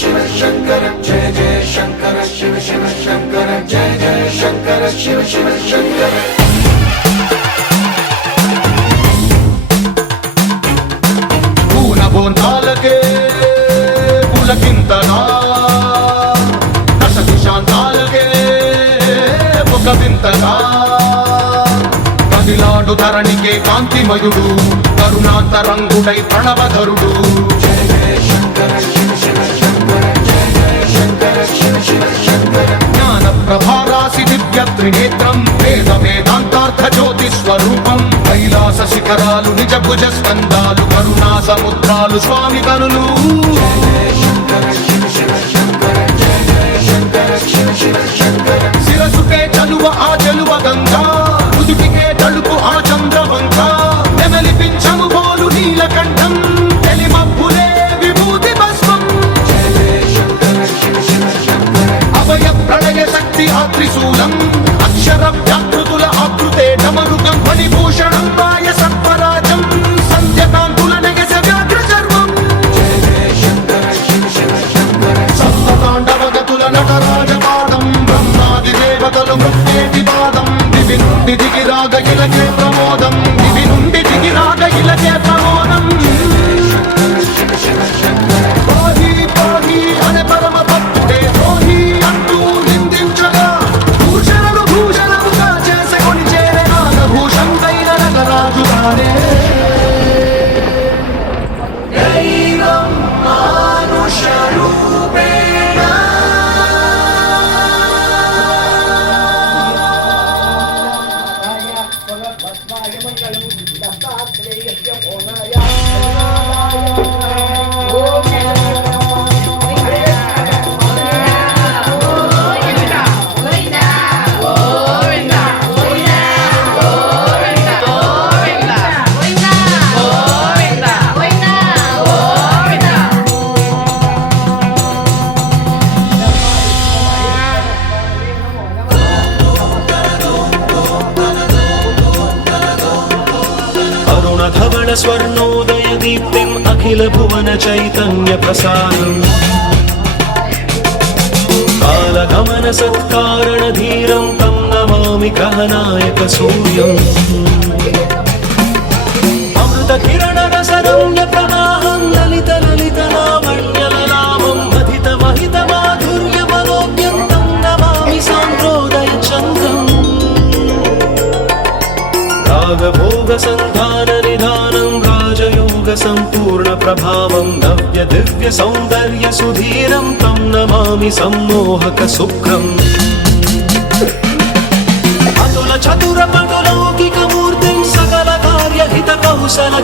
शिव शंकर जय जय शंकर शिव शिव शंकर जय जय शंकर शिव शिव शंकर पूल बोंतालके पुलकिंतना दश दिशांतालके मुख विंतना కదిలాడు ధరణికే కాంతిమయుడు కరుణాంతరంగుడై ప్రణవధరుడు జయ జయ శంకర శివ శివ శంకర జయ జయ శంకర శివ శివ శంకర జ్ఞాన ప్రభారాసి దివ్య త్రినేత్రం వేద వేదాంతార్థ జ్యోతి స్వరూపం కైలాస శిఖరాలు నిజ భుజ స్కందాలు కరుణా సముద్రాలు స్వామి కనులు జయ జయ శంకర శివ శివ శంకర జయ జయ శంకర శివ శివ శంకర శిరసుకే చలువ ఆ చలువ గంగా ఉదుటికే తలుపు ఆ చంద్రవంక నెమలిపించము బోలు నీలకంఠం తెలిమబ్బులే విభూతి భస్మం జయ జయ శంకర శివ శివ శంకర అభయ ప్రళయ శక్తి ఆ త్రిశూలం అక్షర వ్యాకృతుల ఆకృతే డమరుకం ఫణిభూషణం మాయ సత్వరాజం సంధ్యకాంతుల నెగస వ్యాఘ్ర చర్మం జయ జయ శంకర శివ శివ శంకర సప్తతాండవగతుల నటరాజపాదం బ్రహ్మాది దేవతలు మృత్యేటి పాదం దివి నుండి దిగిరాగ ఇలకే ప్రమోదం దివి నుండి దిగిరాగ ఇలకే ప్రమోదం పాహి పాహి అనే పరమ భక్తుడే ద్రోహి అంటూ నిందించగా భూషణను భూషణముగా చేసుకొని చేరే నాగభూషణుడైన నగరాజు గారే దైవం మానుష రూపేణ धवल स्वर्णोदय दीप्तिम् अखिल भुवन चैतन्य प्रसादम् कालगमन सत्कारण धीरं तं नमामि कहनायक सूर्यम् अमृत किरण रस रम्य प्रवाहं ललित ललित लावण्य ललामं महित महित माधुर्य मनोज्ञं तं नमामि सान्द्रोदय चन्द्रम् रागभोग संधान निधानं राजयोग संपूर्ण प्रभावं नव्य दिव्य सौंदर्य सुधीरं तं नमामि सम्मोहक सुखम् अतुल चतुर पटुलौकिक मूर्तिं सकल कार्य हित कौशल